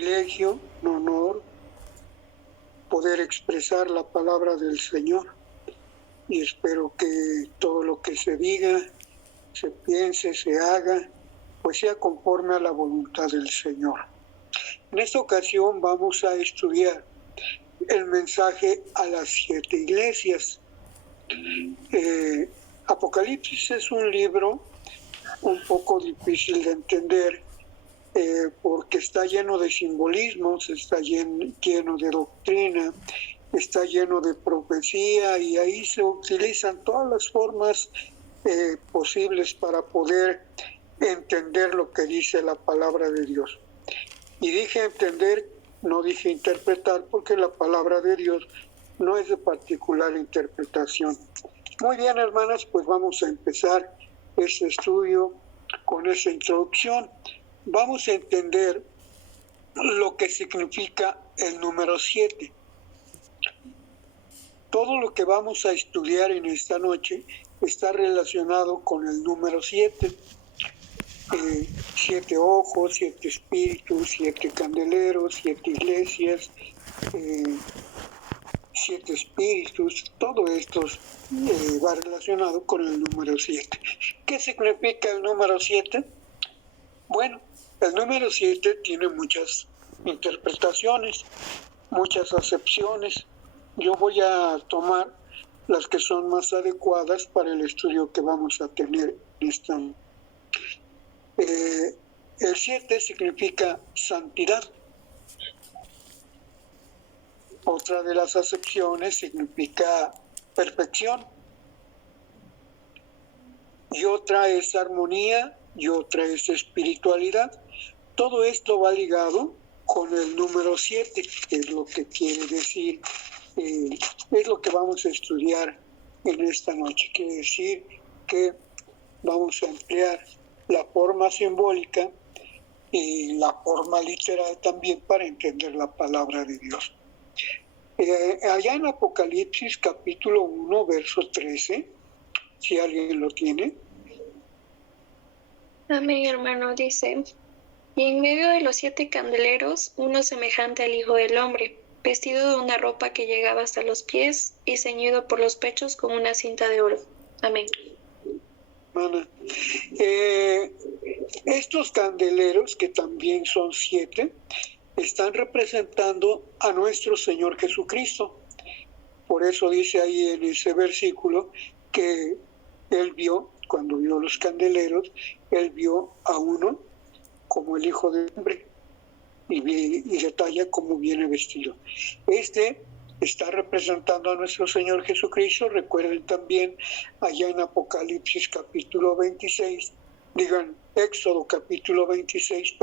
privilegio, un honor poder expresar la palabra del Señor, y espero que todo lo que se diga, se piense, se haga, pues sea conforme a la voluntad del Señor. En esta ocasión vamos a estudiar el mensaje a las 7 iglesias. Apocalipsis es un libro un poco difícil de entender, porque está lleno de simbolismos, está lleno de doctrina, está lleno de profecía, y ahí se utilizan todas las formas posibles para poder entender lo que dice la palabra de Dios. Y dije entender, no dije interpretar, porque la palabra de Dios no es de particular interpretación. Muy bien, hermanas, pues vamos a empezar este estudio con esa introducción. Vamos a entender lo que significa el número 7. Todo lo que vamos a estudiar en esta noche está relacionado con el número 7. 7 ojos, 7 espíritus, 7 candeleros, 7 iglesias, 7 espíritus, todo esto va relacionado con el número 7. ¿Qué significa el número 7? Bueno, el número 7 tiene muchas interpretaciones, muchas acepciones. Yo voy a tomar las que son más adecuadas para el estudio que vamos a tener en esta. El 7 significa santidad. Otra de las acepciones significa perfección. Y otra es armonía, y otra es espiritualidad. Todo esto va ligado con el número 7, que es lo que quiere decir, es lo que vamos a estudiar en esta noche. Quiere decir que vamos a emplear la forma simbólica y la forma literal también para entender la palabra de Dios. Allá en Apocalipsis capítulo 1, verso 13, si alguien lo tiene. Amén, hermano, dice: y en medio de los 7 candeleros, uno semejante al Hijo del Hombre, vestido de una ropa que llegaba hasta los pies y ceñido por los pechos con una cinta de oro. Amén. Estos candeleros, que también son 7, están representando a nuestro Señor Jesucristo. Por eso dice ahí en ese versículo que él vio, cuando vio los candeleros, él vio a uno como el Hijo del Hombre, y detalla cómo viene vestido. Este está representando a nuestro Señor Jesucristo. Recuerden también allá en Apocalipsis capítulo 26, Éxodo capítulo 26,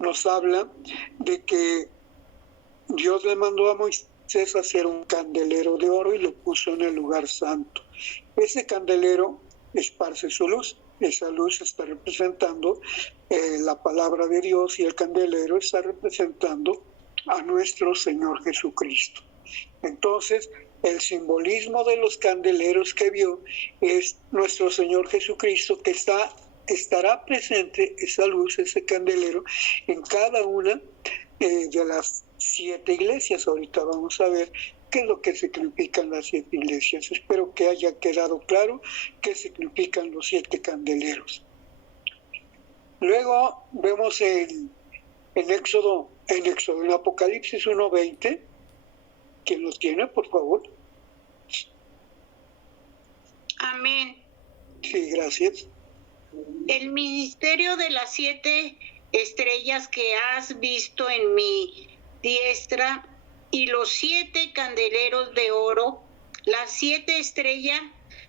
nos habla de que Dios le mandó a Moisés a hacer un candelero de oro y lo puso en el lugar santo. Ese candelero esparce su luz. Esa luz está representando la palabra de Dios, y el candelero está representando a nuestro Señor Jesucristo. Entonces, el simbolismo de los candeleros que vio es nuestro Señor Jesucristo, que estará presente esa luz, ese candelero, en cada una de las 7 iglesias. Ahorita vamos a ver qué es lo que significan las 7 iglesias. Espero que haya quedado claro qué significan los 7 candeleros. Luego vemos en Apocalipsis 1:20, ¿quién lo tiene, por favor? Amén. Sí, gracias. El ministerio de las 7 estrellas que has visto en mi diestra y los 7 candeleros de oro, las 7 estrellas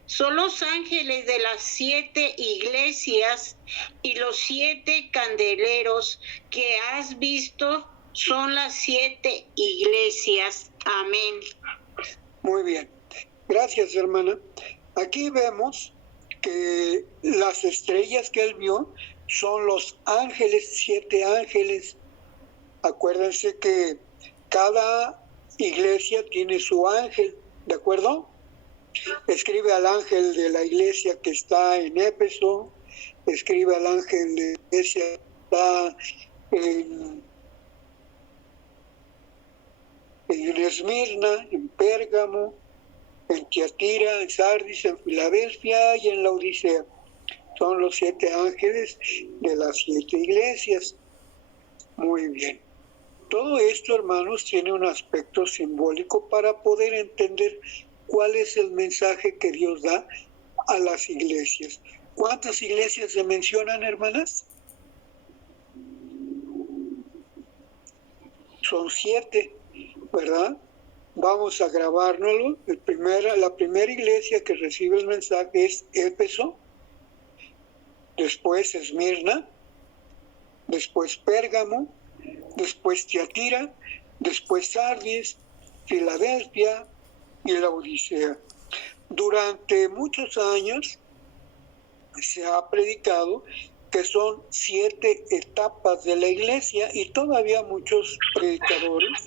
son los ángeles de las 7 iglesias, y los 7 candeleros que has visto son las 7 iglesias. Amén. Muy bien. Gracias, hermana. Aquí vemos que las estrellas que él vio son los ángeles, 7 ángeles. Acuérdense que cada iglesia tiene su ángel, ¿de acuerdo? Escribe al ángel de la iglesia que está en Éfeso, escribe al ángel de la iglesia que está en Esmirna, en Pérgamo, en Tiatira, en Sardis, en Filadelfia y en Laodicea. Son los 7 ángeles de las 7 iglesias. Muy bien. Todo esto, hermanos, tiene un aspecto simbólico para poder entender cuál es el mensaje que Dios da a las iglesias. ¿Cuántas iglesias se mencionan, hermanas? Son 7, ¿verdad? Vamos a grabárnoslo. La primera iglesia que recibe el mensaje es Éfeso, después Esmirna, después Pérgamo, después Tiatira, después Sardis, Filadelfia y Laodicea. Durante muchos años se ha predicado que son 7 etapas de la iglesia y todavía muchos predicadores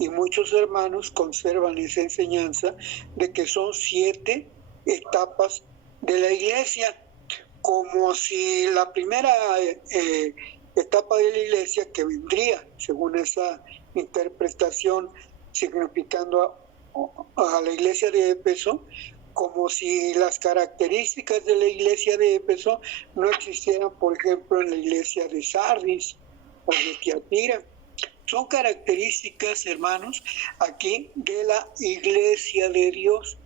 y muchos hermanos conservan esa enseñanza de que son 7 etapas de la iglesia, como si la primera etapa de la iglesia que vendría, según esa interpretación, significando a la iglesia de Éfeso, como si las características de la iglesia de Éfeso no existieran, por ejemplo, en la iglesia de Sardis o de Tiatira. Son características, hermanos, aquí de la iglesia de Dios.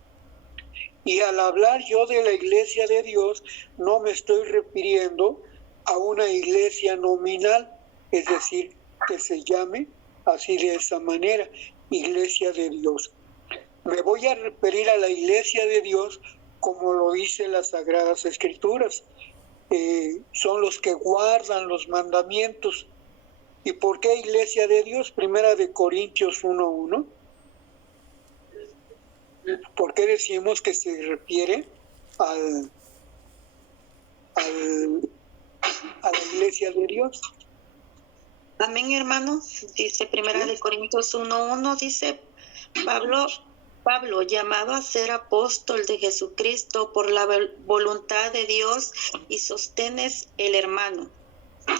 Y al hablar yo de la iglesia de Dios, no me estoy refiriendo a una iglesia nominal, es decir, que se llame así de esa manera, iglesia de Dios. Me voy a referir a la iglesia de Dios como lo dice las Sagradas Escrituras. Son los que guardan los mandamientos. ¿Y por qué iglesia de Dios? Primera de Corintios 1:1. ¿Por qué decimos que se refiere a la iglesia de Dios? Amén, hermano. Dice Primera de Corintios 1:1, dice Pablo, llamado a ser apóstol de Jesucristo por la voluntad de Dios, y sostenes el hermano.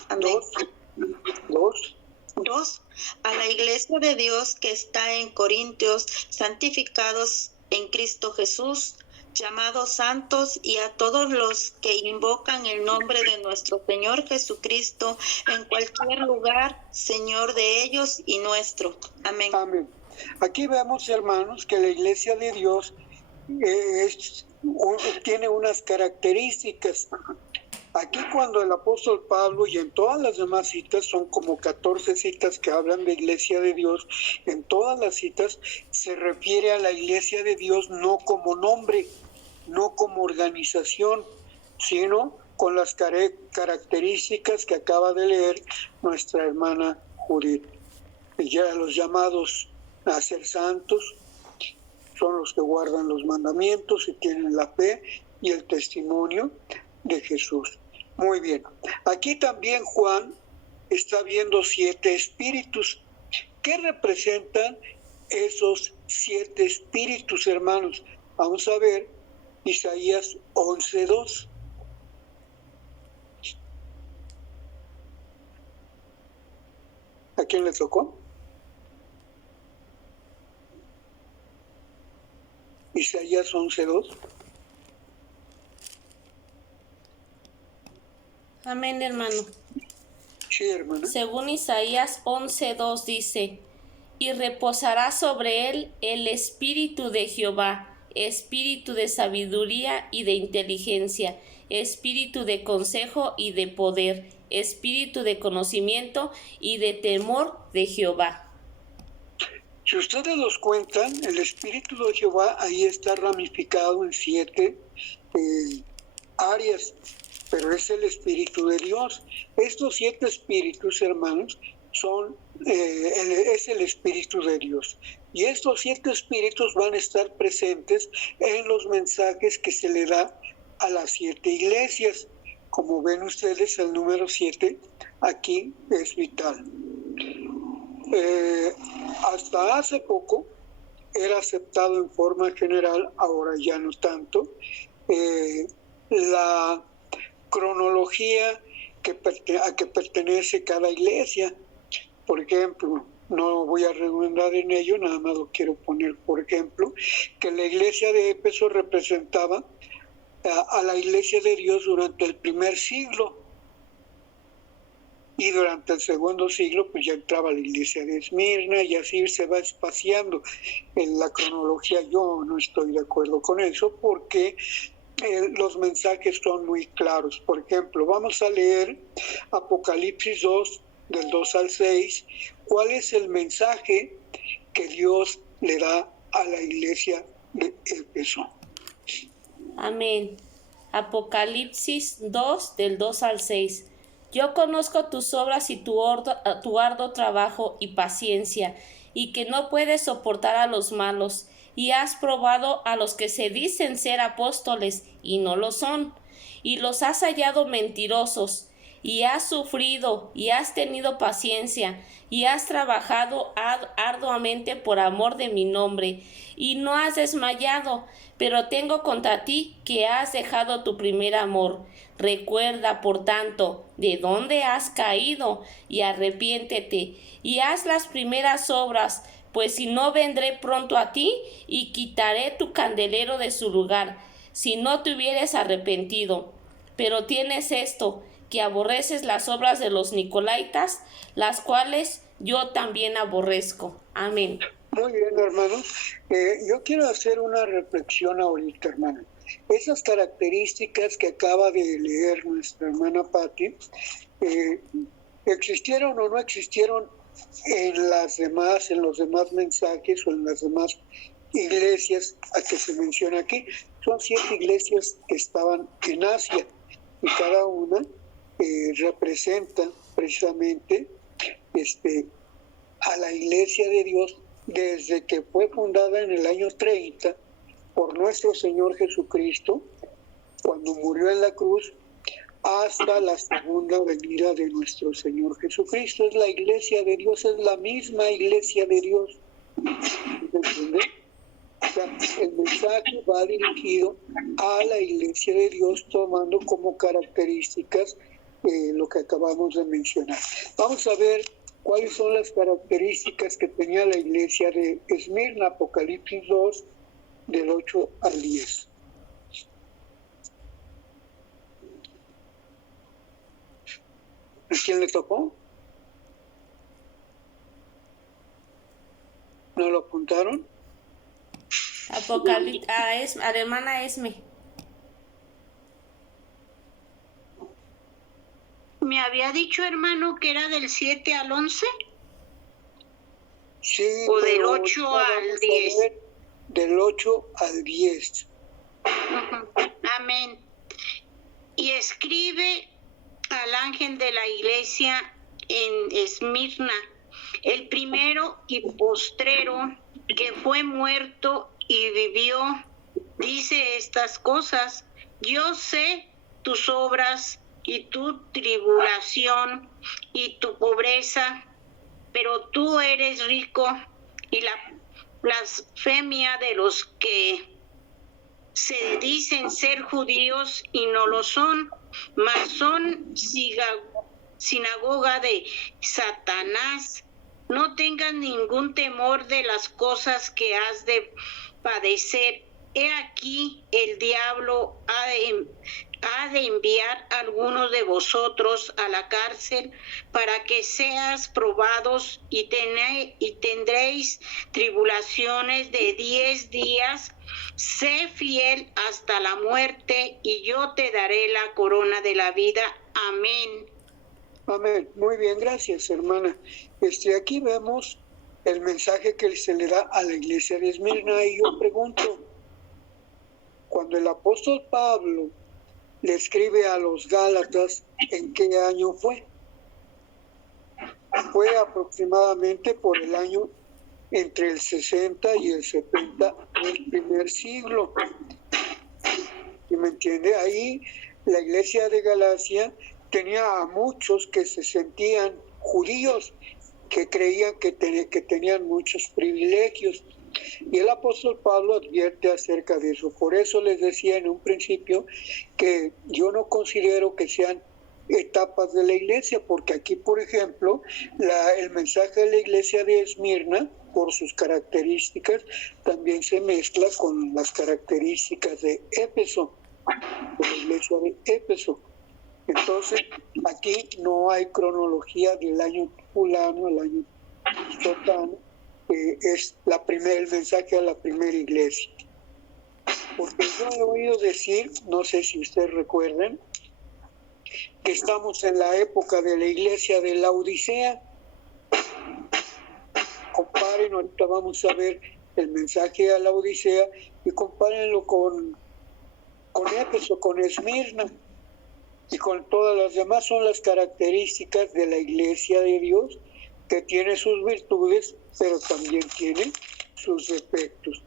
Amén. 2. A la iglesia de Dios que está en Corintios, santificados en Cristo Jesús, llamados santos, y a todos los que invocan el nombre de nuestro Señor Jesucristo en cualquier lugar, Señor de ellos y nuestro. Amén. Amén. Aquí vemos, hermanos, que la iglesia de Dios tiene unas características. Aquí cuando el apóstol Pablo, y en todas las demás citas, son como 14 citas que hablan de iglesia de Dios, en todas las citas se refiere a la iglesia de Dios no como nombre, no como organización, sino con las características que acaba de leer nuestra hermana Judith. Ya los llamados a ser santos son los que guardan los mandamientos y tienen la fe y el testimonio de Jesús. Muy bien. Aquí también Juan está viendo 7 espíritus. ¿Qué representan esos 7 espíritus, hermanos? Vamos a ver Isaías 11:2. ¿A quién le tocó? Isaías 11:2. Amén, hermano. Sí, hermana. Según Isaías 11:2 dice: y reposará sobre él el espíritu de Jehová, espíritu de sabiduría y de inteligencia, espíritu de consejo y de poder, espíritu de conocimiento y de temor de Jehová. Si ustedes los cuentan, el espíritu de Jehová ahí está ramificado en 7 áreas, pero es el espíritu de Dios. Estos 7 espíritus, hermanos, es el espíritu de Dios. Y estos 7 espíritus van a estar presentes en los mensajes que se le da a las 7 iglesias. Como ven ustedes, el número 7 aquí es vital. Hasta hace poco era aceptado en forma general, ahora ya no tanto, la cronología a que pertenece cada iglesia. Por ejemplo, No voy a redundar en ello, nada más lo quiero poner por ejemplo, que la iglesia de Éfeso representaba a la iglesia de Dios durante el primer siglo, y durante el segundo siglo pues ya entraba la iglesia de Esmirna, y así se va espaciando en la cronología. Yo no estoy de acuerdo con eso porque los mensajes son muy claros. Por ejemplo, vamos a leer Apocalipsis 2, del 2 al 6, cuál es el mensaje que Dios le da a la iglesia de Éfeso. Amén. Apocalipsis 2, del 2 al 6. Yo conozco tus obras y tu arduo trabajo y paciencia, y que no puedes soportar a los malos, y has probado a los que se dicen ser apóstoles y no lo son, y los has hallado mentirosos, y has sufrido y has tenido paciencia, y has trabajado arduamente por amor de mi nombre, y no has desmayado. Pero tengo contra ti que has dejado tu primer amor. Recuerda, por tanto, de dónde has caído, y arrepiéntete, y haz las primeras obras, pues si no, vendré pronto a ti, y quitaré tu candelero de su lugar, si no te hubieres arrepentido. Pero tienes esto, que aborreces las obras de los nicolaítas, las cuales yo también aborrezco. Amén. Muy bien, hermanos. Yo quiero hacer una reflexión ahorita, hermana. Esas características que acaba de leer nuestra hermana Patti, ¿existieron o no existieron en los demás mensajes o en las demás iglesias a que se menciona aquí? Son 7 iglesias que estaban en Asia, y cada una representa precisamente a la iglesia de Dios desde que fue fundada en el año 30 por nuestro Señor Jesucristo, cuando murió en la cruz, hasta la segunda venida de nuestro Señor Jesucristo. Es la iglesia de Dios, es la misma iglesia de Dios. ¿Entiendes? O sea, el mensaje va dirigido a la iglesia de Dios, tomando como características lo que acabamos de mencionar. Vamos a ver cuáles son las características que tenía la iglesia de Esmirna, Apocalipsis 2, del 8 al 10. ¿A quién le tocó? ¿No lo apuntaron? A la hermana Esme. ¿Me había dicho, hermano, que era del 7 al 11? Sí. ¿O del 8 al 10? Del 8 al 10. Amén. Y escribe al ángel de la iglesia en Esmirna, el primero y postrero, que fue muerto y vivió, dice estas cosas: yo sé tus obras y tu tribulación y tu pobreza, pero tú eres rico, y la blasfemia de los que se dicen ser judíos y no lo son, mas son sinagoga de Satanás. No tengas ningún temor de las cosas que has de padecer. He aquí, el diablo ha de enviar a algunos de vosotros a la cárcel para que seas probados, y tendréis tribulaciones de 10 días. Sé fiel hasta la muerte, y yo te daré la corona de la vida. Amén. Amén. Muy bien, gracias, hermana. Aquí vemos el mensaje que se le da a la iglesia de Esmirna, y yo pregunto, cuando el apóstol Pablo le escribe a los Gálatas, ¿en qué año fue? Fue aproximadamente por el año entre el 60 y el 70 del primer siglo. ¿Sí me entiende? Ahí la iglesia de Galacia tenía a muchos que se sentían judíos, que creían que tenían muchos privilegios. Y el apóstol Pablo advierte acerca de eso. Por eso les decía en un principio que yo no considero que sean etapas de la iglesia, porque aquí, por ejemplo, el mensaje de la iglesia de Esmirna, por sus características, también se mezcla con las características de Éfeso, de la iglesia de Éfeso. Entonces, aquí no hay cronología del año fulano al año sotano, es el mensaje a la primera iglesia. Porque yo he oído decir, no sé si ustedes recuerdan, que estamos en la época de la iglesia de la Odisea. Comparen, ahorita vamos a ver el mensaje a la Odisea y compárenlo con Éfeso, con Esmirna y con todas las demás. Son las características de la iglesia de Dios, que tiene sus virtudes, pero también tiene sus defectos.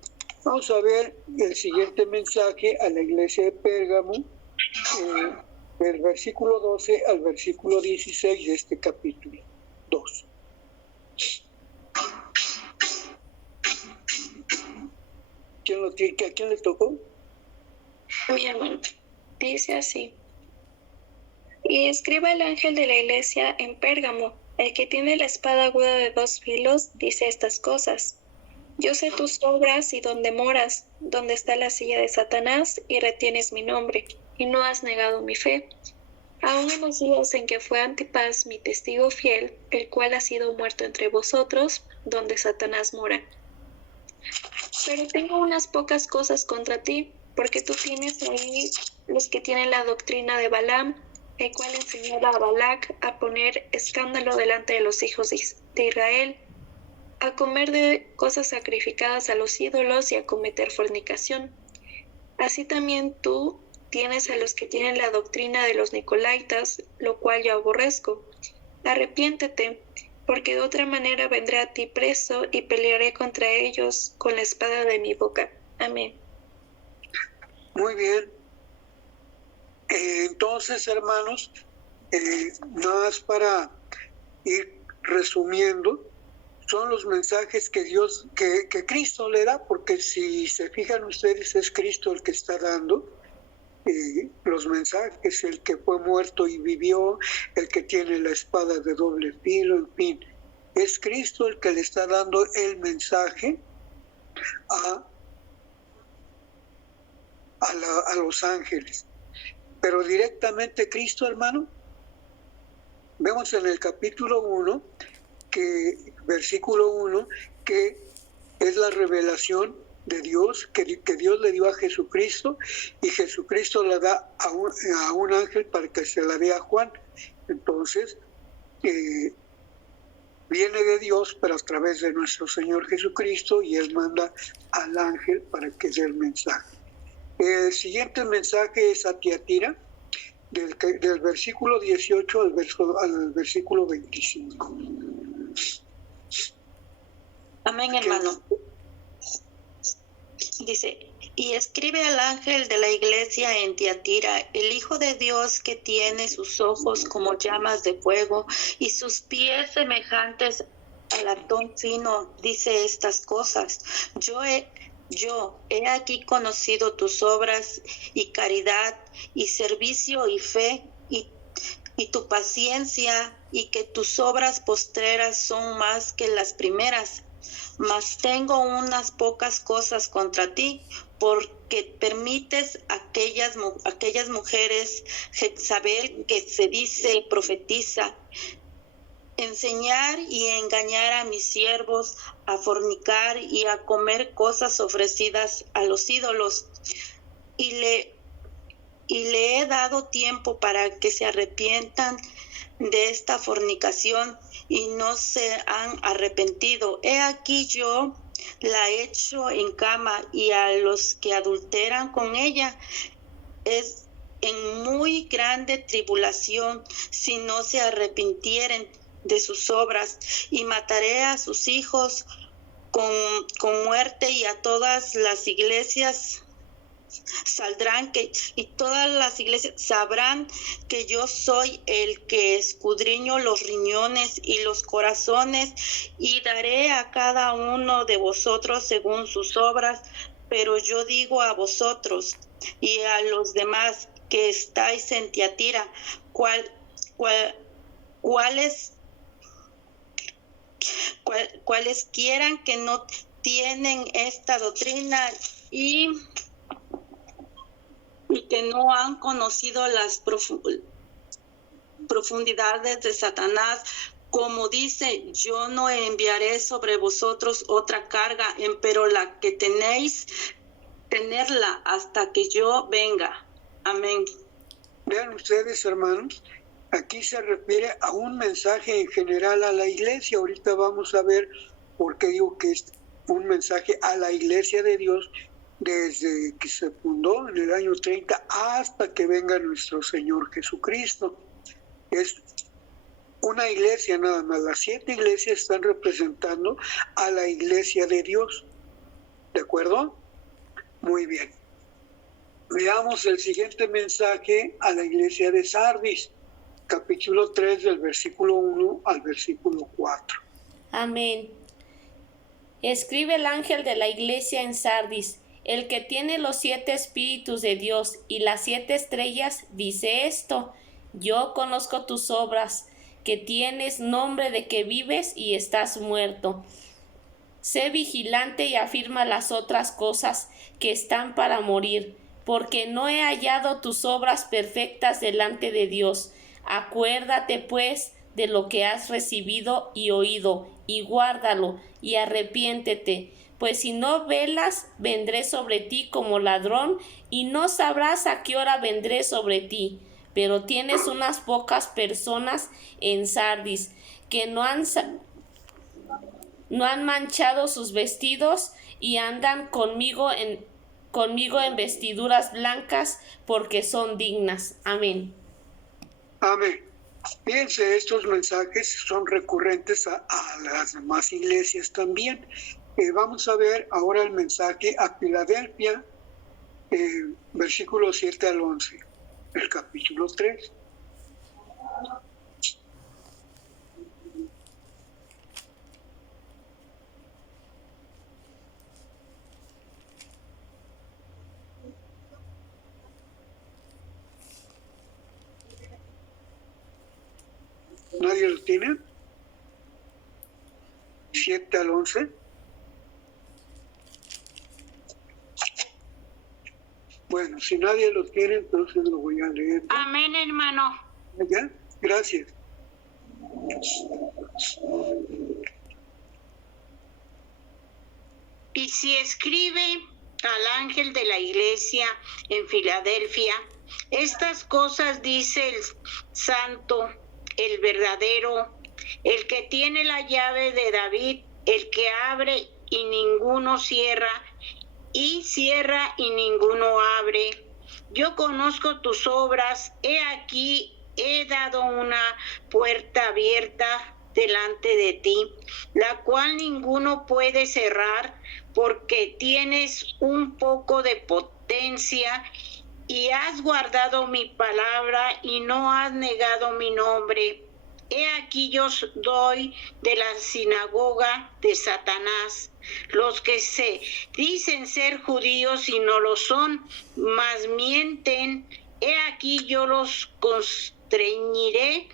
Vamos a ver el siguiente mensaje a la iglesia de Pérgamo, del versículo 12 al versículo 16 de este capítulo 2. ¿A quién le tocó? Mi hermano. Dice así: y escriba el ángel de la iglesia en Pérgamo, el que tiene la espada aguda de 2 filos, dice estas cosas. Yo sé tus obras y dónde moras, donde está la silla de Satanás, y retienes mi nombre, y no has negado mi fe. Aún en los días en que fue Antipas mi testigo fiel, el cual ha sido muerto entre vosotros, donde Satanás mora. Pero tengo unas pocas cosas contra ti, porque tú tienes ahí los que tienen la doctrina de Balaam, el cual enseñaba a Balac a poner escándalo delante de los hijos de Israel, a comer de cosas sacrificadas a los ídolos y a cometer fornicación. Así también tú tienes a los que tienen la doctrina de los Nicolaitas, lo cual yo aborrezco. Arrepiéntete, porque de otra manera vendré a ti preso y pelearé contra ellos con la espada de mi boca. Amén. Muy bien. Entonces, hermanos, nada más para ir resumiendo, son los mensajes que que Cristo le da, porque si se fijan ustedes, es Cristo el que está dando los mensajes, el que fue muerto y vivió, el que tiene la espada de doble filo, en fin, es Cristo el que le está dando el mensaje a los ángeles. Pero directamente Cristo, hermano, vemos en el capítulo 1, versículo 1, que es la revelación de Dios, que Dios le dio a Jesucristo, y Jesucristo la da a un ángel para que se la dé a Juan. Entonces, viene de Dios, pero a través de nuestro Señor Jesucristo, y Él manda al ángel para que dé el mensaje. El siguiente mensaje es a Tiatira, del versículo 18 al versículo 25. Amén, hermano. Dice: y escribe al ángel de la iglesia en Tiatira, el Hijo de Dios, que tiene sus ojos como llamas de fuego y sus pies semejantes al latón fino, dice estas cosas. Yo he aquí conocido tus obras y caridad y servicio y fe y tu paciencia, y que tus obras postreras son más que las primeras. Mas tengo unas pocas cosas contra ti, porque permites aquellas mujeres, Jezabel, que se dice profetiza, enseñar y engañar a mis siervos a fornicar y a comer cosas ofrecidas a los ídolos, y le he dado tiempo para que se arrepientan de esta fornicación, y no se han arrepentido. He aquí yo la echo en cama, y a los que adulteran con ella es en muy grande tribulación, si no se arrepintieren de sus obras, y mataré a sus hijos con muerte, y a todas las iglesias y todas las iglesias sabrán que yo soy el que escudriño los riñones y los corazones, y daré a cada uno de vosotros según sus obras. Pero yo digo a vosotros y a los demás que estáis en Tiatira, cuales quieran que no tienen esta doctrina y que no han conocido las profundidades de Satanás, como dice, yo no enviaré sobre vosotros otra carga, pero la que tenéis, tenerla hasta que yo venga. Amén. Vean ustedes, hermanos, aquí se refiere a un mensaje en general a la iglesia. Ahorita vamos a ver por qué digo que es un mensaje a la iglesia de Dios desde que se fundó en el año 30 hasta que venga nuestro Señor Jesucristo. Es una iglesia nada más. Las 7 iglesias están representando a la iglesia de Dios. ¿De acuerdo? Muy bien. Veamos el siguiente mensaje a la iglesia de Sardis, capítulo 3, del versículo 1 al versículo 4. Amén. Escribe el ángel de la iglesia en Sardis, el que tiene los 7 espíritus de Dios y las 7 estrellas, dice esto: yo conozco tus obras, que tienes nombre de que vives y estás muerto. Sé vigilante y afirma las otras cosas que están para morir, porque no he hallado tus obras perfectas delante de Dios. Acuérdate, pues, de lo que has recibido y oído, y guárdalo, y arrepiéntete, pues si no velas, vendré sobre ti como ladrón, y no sabrás a qué hora vendré sobre ti. Pero tienes unas pocas personas en Sardis que no han manchado sus vestidos y andan conmigo en vestiduras blancas, porque son dignas. Amén. Amén. Fíjense, estos mensajes son recurrentes a las demás iglesias también. Vamos a ver ahora el mensaje a Filadelfia, versículos 7 al 11, el capítulo 3. ¿Nadie lo tiene? 7 al 11. Bueno, si nadie lo tiene, entonces lo voy a leer. Amén, hermano. ¿Ya? Gracias. Y si escribe al ángel de la iglesia en Filadelfia, estas cosas dice el santo, el verdadero, el que tiene la llave de David, el que abre y ninguno cierra, y cierra y ninguno abre. Yo conozco tus obras, he aquí, he dado una puerta abierta delante de ti, la cual ninguno puede cerrar, porque tienes un poco de potencia y has guardado mi palabra y no has negado mi nombre. He aquí yo doy de la sinagoga de Satanás, los que se dicen ser judíos y no lo son, mas mienten. He aquí yo los constreñiré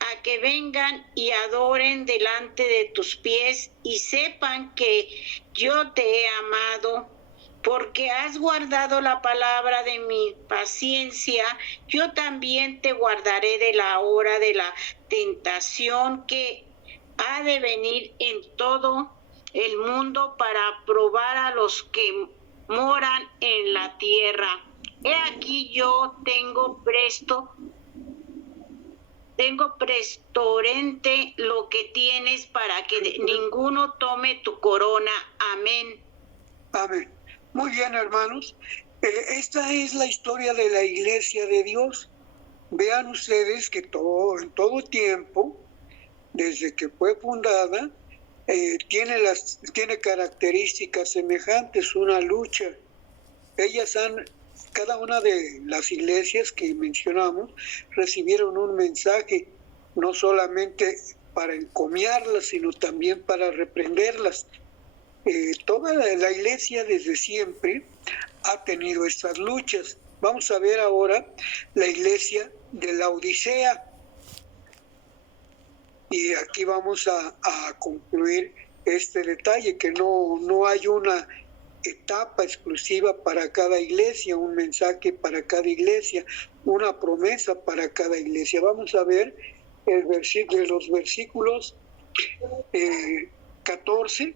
a que vengan y adoren delante de tus pies y sepan que yo te he amado. Porque has guardado la palabra de mi paciencia, yo también te guardaré de la hora de la tentación que ha de venir en todo el mundo para probar a los que moran en la tierra. He aquí yo tengo prestorente lo que tienes para que ninguno tome tu corona. Amén. Amén. Muy bien, hermanos. Esta es la historia de la iglesia de Dios. Vean ustedes que en todo tiempo, desde que fue fundada, tiene características semejantes, una lucha. Cada una de las iglesias que mencionamos recibieron un mensaje, no solamente para encomiarlas, sino también para reprenderlas. Toda la iglesia desde siempre ha tenido estas luchas. Vamos a ver ahora la iglesia de la Odisea. Y aquí vamos a concluir este detalle, que no hay una etapa exclusiva para cada iglesia, un mensaje para cada iglesia, una promesa para cada iglesia. Vamos a ver de los versículos 14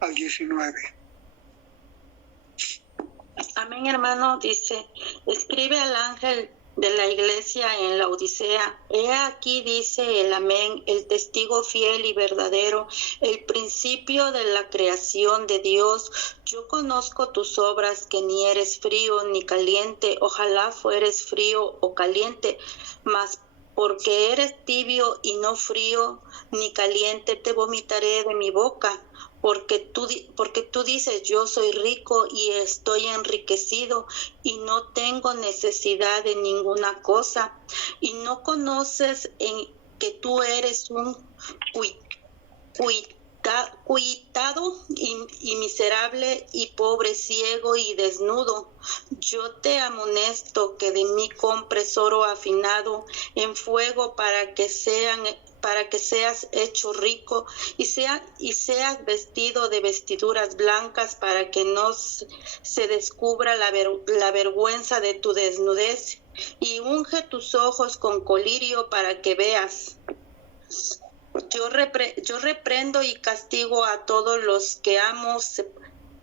al 19. Amén, hermano. Dice, escribe al ángel de la iglesia en la Odisea. He aquí, dice el amén, el testigo fiel y verdadero, el principio de la creación de Dios. Yo conozco tus obras, que ni eres frío ni caliente. Ojalá fueres frío o caliente, mas porque eres tibio y no frío ni caliente, te vomitaré de mi boca. Porque tú dices, yo soy rico y estoy enriquecido y no tengo necesidad de ninguna cosa, y no conoces que tú eres un cuitado y miserable y pobre, ciego y desnudo. Yo te amonesto que de mí compres oro afinado en fuego para que seas hecho rico y seas vestido de vestiduras blancas, para que no se descubra la vergüenza de tu desnudez, y unge tus ojos con colirio para que veas. Yo reprendo y castigo a todos los que amo.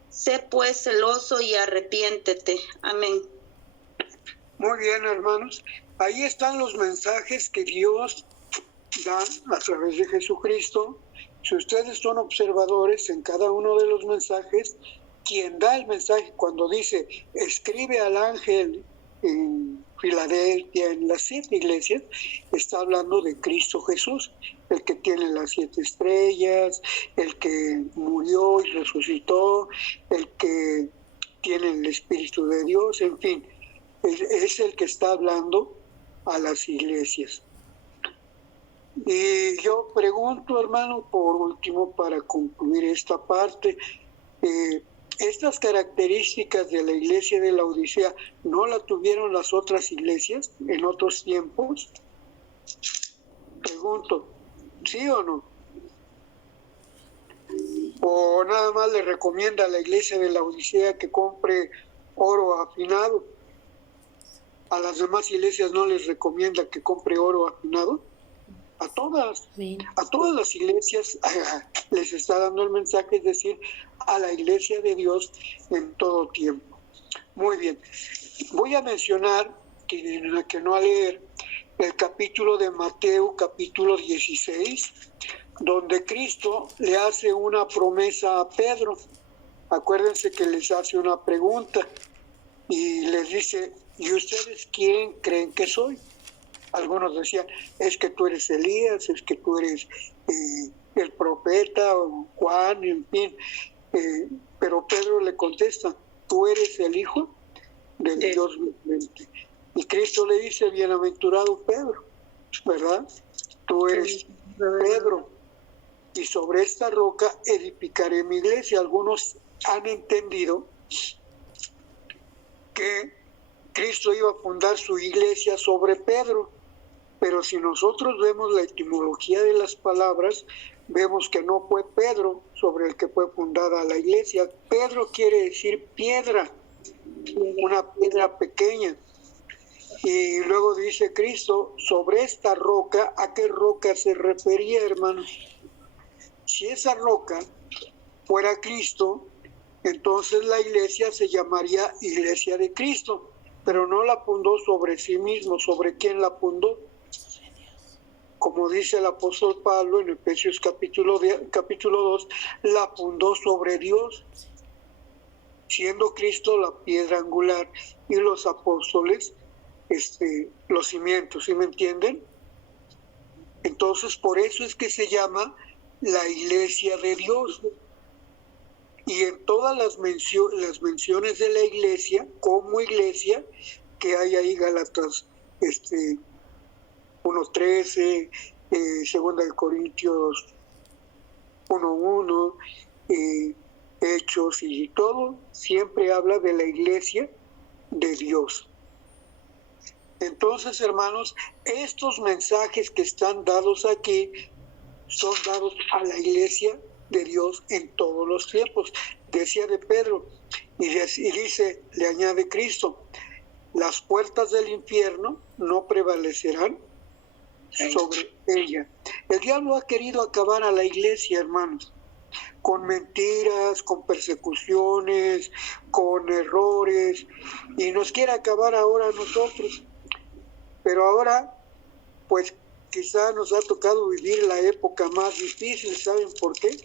Sé pues celoso y arrepiéntete. Amén. Muy bien, hermanos. Ahí están los mensajes que Dios da a través de Jesucristo. Si ustedes son observadores en cada uno de los mensajes, quien da el mensaje cuando dice escribe al ángel en Filadelfia, en las 7 iglesias, está hablando de Cristo Jesús, el que tiene las 7 estrellas, el que murió y resucitó, el que tiene el Espíritu de Dios, en fin, es el que está hablando a las iglesias. Y yo pregunto, hermano, por último, para concluir esta parte, estas características de la iglesia de la Odisea, ¿no la tuvieron las otras iglesias en otros tiempos? Pregunto, ¿sí o no? ¿O nada más le recomienda a la iglesia de la Odisea que compre oro afinado? ¿A las demás iglesias no les recomienda que compre oro afinado? A todas las iglesias les está dando el mensaje, es decir, a la iglesia de Dios en todo tiempo. Muy bien, voy a mencionar, que no a leer, el capítulo de Mateo, capítulo 16, donde Cristo le hace una promesa a Pedro. Acuérdense que les hace una pregunta y les dice, ¿y ustedes quién creen que soy? Algunos decían, es que tú eres Elías, es que tú eres el profeta, o Juan, en fin. Pero Pedro le contesta, tú eres el Hijo del Dios viviente. Y Cristo le dice, bienaventurado Pedro, ¿verdad? Tú eres Pedro, y sobre esta roca edificaré mi iglesia. Algunos han entendido que Cristo iba a fundar su iglesia sobre Pedro, pero si nosotros vemos la etimología de las palabras, vemos que no fue Pedro sobre el que fue fundada la iglesia. Pedro quiere decir piedra, una piedra pequeña. Y luego dice Cristo, sobre esta roca, ¿a qué roca se refería, hermanos? Si esa roca fuera Cristo, entonces la iglesia se llamaría Iglesia de Cristo, pero no la fundó sobre sí mismo. ¿Sobre quién la fundó? Como dice el apóstol Pablo en Efesios capítulo 2, la fundó sobre Dios, siendo Cristo la piedra angular y los apóstoles los cimientos, ¿sí me entienden? Entonces por eso es que se llama la iglesia de Dios. Y en todas las menciones de la iglesia, como iglesia, que hay ahí Gálatas 1:13, 2 de Corintios 1:1, Hechos y todo, siempre habla de la iglesia de Dios. Entonces, hermanos, estos mensajes que están dados aquí son dados a la iglesia de Dios en todos los tiempos. Decía de Pedro, y dice, le añade Cristo, las puertas del infierno no prevalecerán sobre ella. El diablo ha querido acabar a la iglesia, hermanos, con mentiras, con persecuciones, con errores, y nos quiere acabar ahora a nosotros. Pero ahora, pues quizá nos ha tocado vivir la época más difícil. ¿Saben por qué?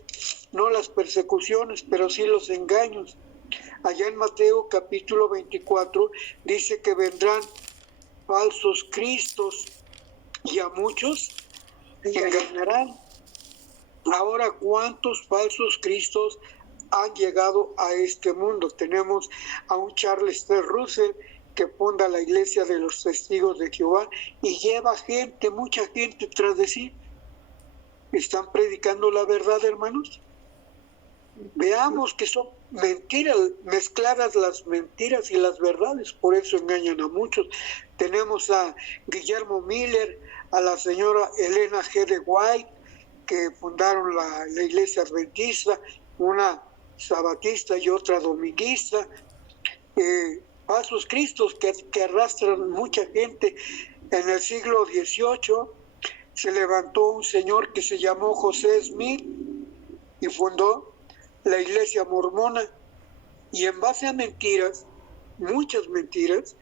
No las persecuciones, pero sí los engaños. Allá en Mateo capítulo 24 dice que vendrán falsos cristos y a muchos engañarán. Ahora, ¿cuántos falsos cristos han llegado a este mundo? Tenemos a un Charles T. Russell que funda la Iglesia de los Testigos de Jehová y lleva gente, mucha gente tras de sí. ¿Están predicando la verdad, hermanos? Veamos que son mentiras, mezcladas las mentiras y las verdades, por eso engañan a muchos. Tenemos a Guillermo Miller, a la señora Elena G. de White, que fundaron la Iglesia Adventista, una sabatista y otra dominguista, falsos cristos que arrastran mucha gente. En el siglo XVIII se levantó un señor que se llamó José Smith y fundó la Iglesia Mormona, y en base a mentiras, muchas mentiras,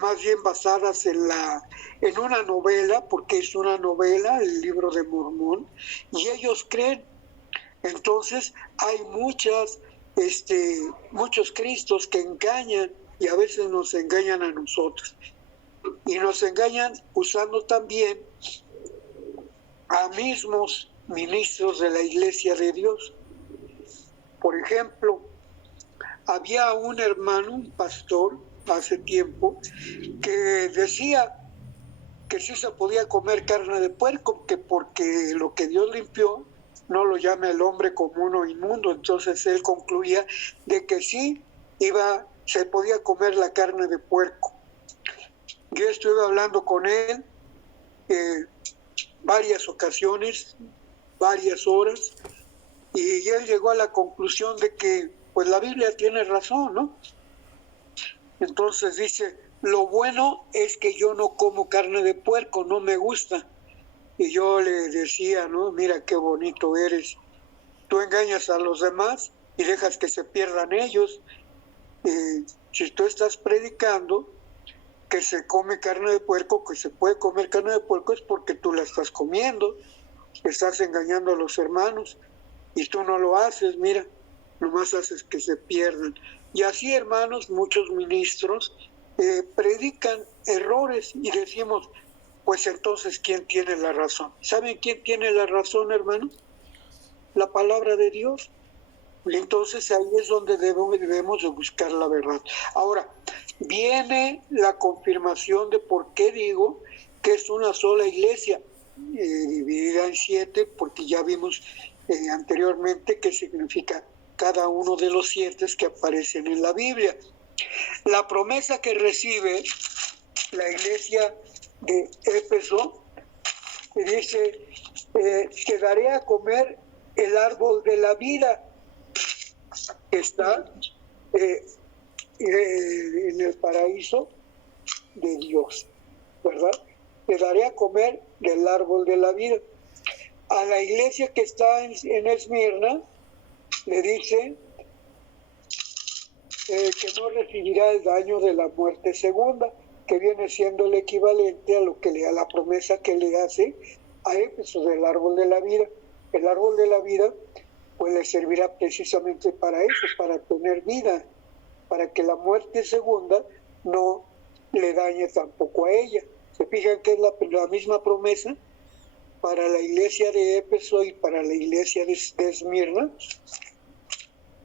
más bien basadas en una novela, porque es una novela, el Libro de Mormón, y ellos creen. Entonces hay muchos cristos que engañan, y a veces nos engañan a nosotros, y nos engañan usando también a mismos ministros de la Iglesia de Dios. Por ejemplo, había un hermano, un pastor, hace tiempo, que decía que sí se podía comer carne de puerco, que porque lo que Dios limpió no lo llame el hombre como uno inmundo. Entonces él concluía de que sí se podía comer la carne de puerco. Yo estuve hablando con él varias ocasiones, varias horas, y él llegó a la conclusión de que pues la Biblia tiene razón, ¿no? Entonces dice, lo bueno es que yo no como carne de puerco, no me gusta. Y yo le decía, ¿no? Mira qué bonito eres. Tú engañas a los demás y dejas que se pierdan ellos. Si tú estás predicando que se come carne de puerco, que se puede comer carne de puerco, es porque tú la estás comiendo, estás engañando a los hermanos. Y tú no lo haces, mira, nomás haces que se pierdan. Y así, hermanos, muchos ministros predican errores y decimos, pues entonces, ¿quién tiene la razón? ¿Saben quién tiene la razón, hermanos? La palabra de Dios. Y entonces ahí es donde debemos de buscar la verdad. Ahora, viene la confirmación de por qué digo que es una sola iglesia, dividida en 7, porque ya vimos anteriormente qué significa cada uno de los 7 que aparecen en la Biblia. La promesa que recibe la iglesia de Éfeso dice, te daré a comer el árbol de la vida que está en el paraíso de Dios, ¿verdad? Te daré a comer del árbol de la vida. A la iglesia que está en Esmirna le dice que no recibirá el daño de la muerte segunda, que viene siendo el equivalente a la promesa que le hace a Éfeso del árbol de la vida. El árbol de la vida pues le servirá precisamente para eso, para tener vida, para que la muerte segunda no le dañe tampoco a ella. ¿Se fijan que es la misma promesa para la iglesia de Éfeso y para la iglesia de Esmirna?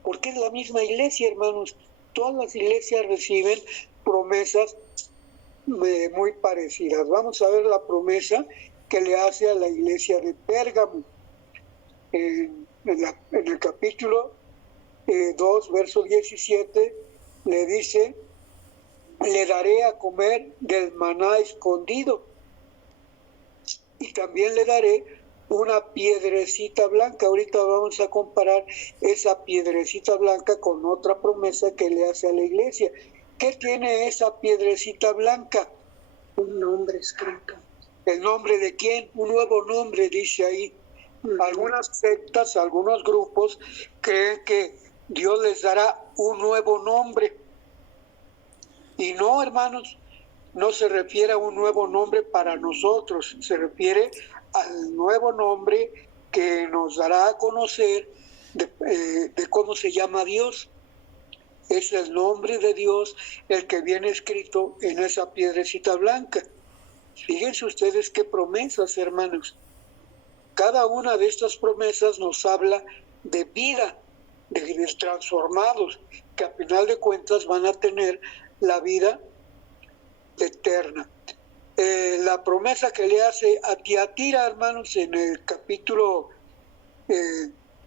Porque es la misma iglesia, hermanos. Todas las iglesias reciben promesas muy parecidas. Vamos a ver la promesa que le hace a la iglesia de Pérgamo. En el capítulo 2, verso 17, le dice, le daré a comer del maná escondido y también le daré una piedrecita blanca. Ahorita vamos a comparar esa piedrecita blanca con otra promesa que le hace a la iglesia. ¿Qué tiene esa piedrecita blanca? Un nombre escrito. ¿El nombre de quién? Un nuevo nombre, dice ahí. Algunas sectas, algunos grupos creen que Dios les dará un nuevo nombre. Y no, hermanos, no se refiere a un nuevo nombre para nosotros, se refiere al nuevo nombre que nos dará a conocer de cómo se llama Dios. Es el nombre de Dios el que viene escrito en esa piedrecita blanca. Fíjense ustedes qué promesas, hermanos. Cada una de estas promesas nos habla de vida, de transformados, que a final de cuentas van a tener la vida eterna. La promesa que le hace a Tiatira, hermanos, en el capítulo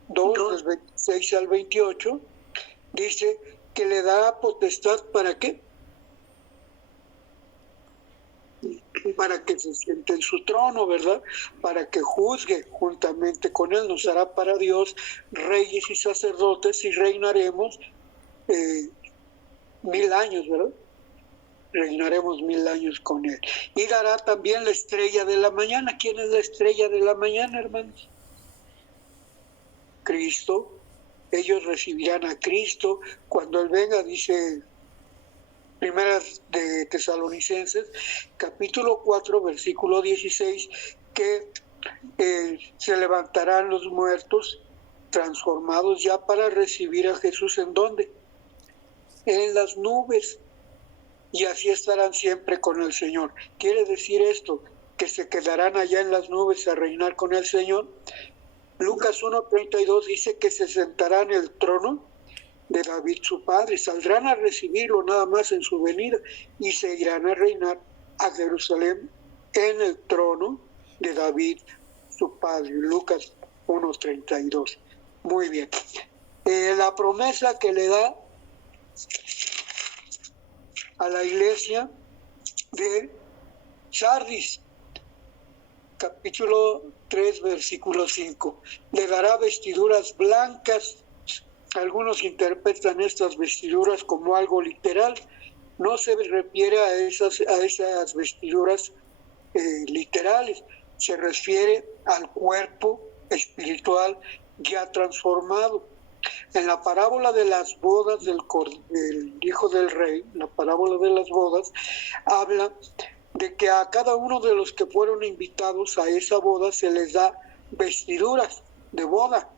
2, del 26 al 28, dice que le da potestad ¿para qué? Para que se siente en su trono, ¿verdad? Para que juzgue juntamente con él. Nos hará para Dios reyes y sacerdotes y reinaremos 1000 años, ¿verdad? Reinaremos 1000 años con él. Y dará también la estrella de la mañana. ¿Quién es la estrella de la mañana, hermanos? Cristo. Ellos recibirán a Cristo cuando Él venga, dice Primeras de Tesalonicenses, capítulo 4, versículo 16, que se levantarán los muertos transformados ya para recibir a Jesús. ¿En dónde? En las nubes. Y así estarán siempre con el Señor. ¿Quiere decir esto? Que se quedarán allá en las nubes a reinar con el Señor. Lucas 1:32 dice que se sentarán en el trono de David su padre, saldrán a recibirlo nada más en su venida y se irán a reinar a Jerusalén en el trono de David su padre. Lucas 1:32. Muy bien. La promesa que le da a la iglesia de Sardis, capítulo 3, versículo 5. Le dará vestiduras blancas. Algunos interpretan estas vestiduras como algo literal. No se refiere a esas vestiduras literales. Se refiere al cuerpo espiritual ya transformado. En la parábola de las bodas del hijo del rey, la parábola de las bodas, habla de que a cada uno de los que fueron invitados a esa boda se les da vestiduras de boda.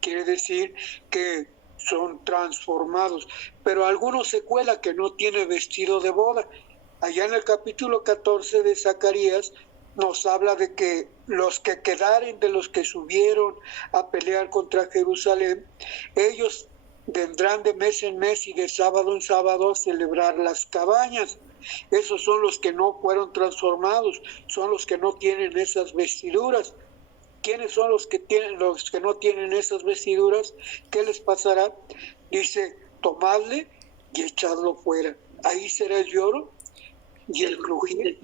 Quiere decir que son transformados, pero algunos se cuela que no tiene vestido de boda. Allá en el capítulo 14 de Zacarías nos habla de que los que quedaren de los que subieron a pelear contra Jerusalén, ellos vendrán de mes en mes y de sábado en sábado a celebrar las cabañas. Esos son los que no fueron transformados, son los que no tienen esas vestiduras. ¿Quiénes son los que no tienen esas vestiduras? ¿Qué les pasará? Dice, tomadle y echadlo fuera. Ahí será el lloro y el crujir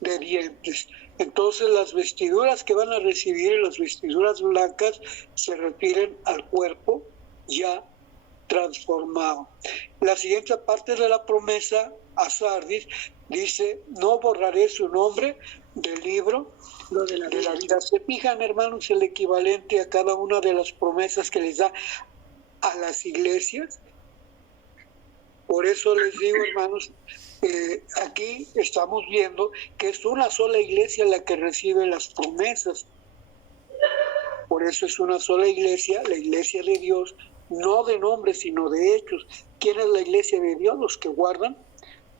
de dientes. Entonces las vestiduras que van a recibir, las vestiduras blancas, se refieren al cuerpo ya transformado. La siguiente parte de la promesa a Sardis dice, no borraré su nombre del libro de la vida. Se fijan, hermanos, el equivalente a cada una de las promesas que les da a las iglesias. Por eso les digo, hermanos, aquí estamos viendo que es una sola iglesia la que recibe las promesas. Por eso es una sola iglesia, la iglesia de Dios, no de nombre, sino de hechos. ¿Quién es la iglesia de Dios? Los que guardan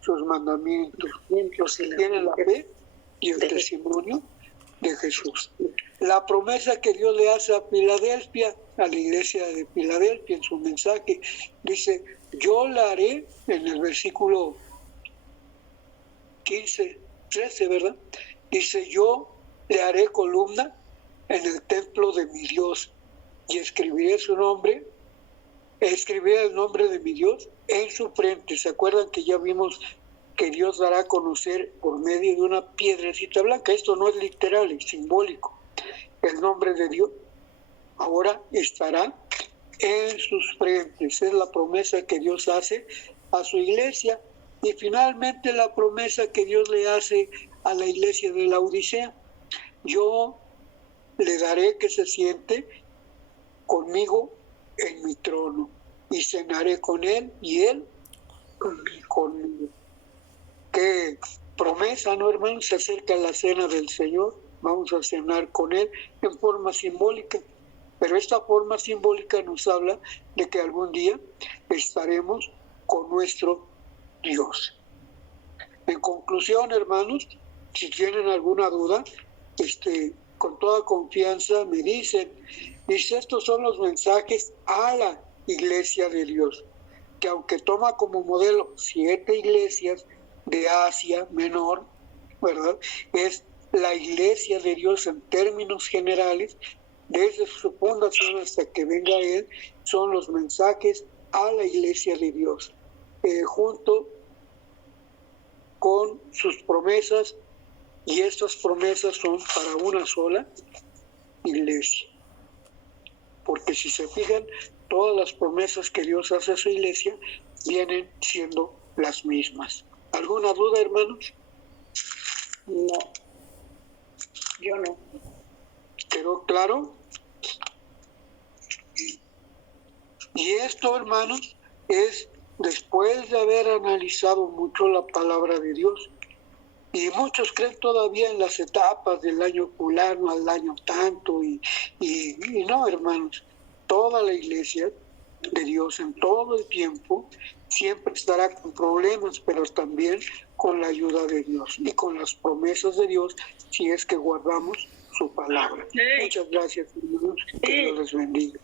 sus mandamientos, los que tienen la fe y el testimonio de Jesús. La promesa que Dios le hace a Filadelfia, a la iglesia de Filadelfia, en su mensaje, dice, yo la haré, en el versículo 13, ¿verdad? Dice, yo le haré columna en el templo de mi Dios y escribiré el nombre de mi Dios en su frente. ¿Se acuerdan que ya vimos que Dios dará a conocer por medio de una piedrecita blanca. Esto no es literal, es simbólico. El nombre de Dios ahora estará en sus frentes. Es la promesa que Dios hace a su iglesia, y finalmente la promesa que Dios le hace a la iglesia de la Odisea. Yo le daré que se siente conmigo en mi trono, y cenaré con él y él conmigo. Qué promesa, ¿no, hermanos? Se acerca la cena del Señor, vamos a cenar con él en forma simbólica, pero esta forma simbólica nos habla de que algún día estaremos con nuestro Dios. En conclusión, hermanos, si tienen alguna duda, con toda confianza me dicen, estos son los mensajes a la iglesia de Dios, que aunque toma como modelo 7 iglesias de Asia Menor, ¿verdad? Es la iglesia de Dios en términos generales, desde su fundación hasta que venga Él, son los mensajes a la iglesia de Dios, junto con sus promesas, y estas promesas son para una sola iglesia. Porque si se fijan, todas las promesas que Dios hace a su iglesia vienen siendo las mismas. ¿Alguna duda, hermanos? No, yo no. ¿Quedó claro? Y esto, hermanos, es después de haber analizado mucho la palabra de Dios. Y muchos creen todavía en las etapas del año fulano al año tanto, y no, hermanos, toda la iglesia de Dios en todo el tiempo siempre estará con problemas, pero también con la ayuda de Dios y con las promesas de Dios, si es que guardamos su palabra. Muchas gracias, hermanos, que Dios les bendiga.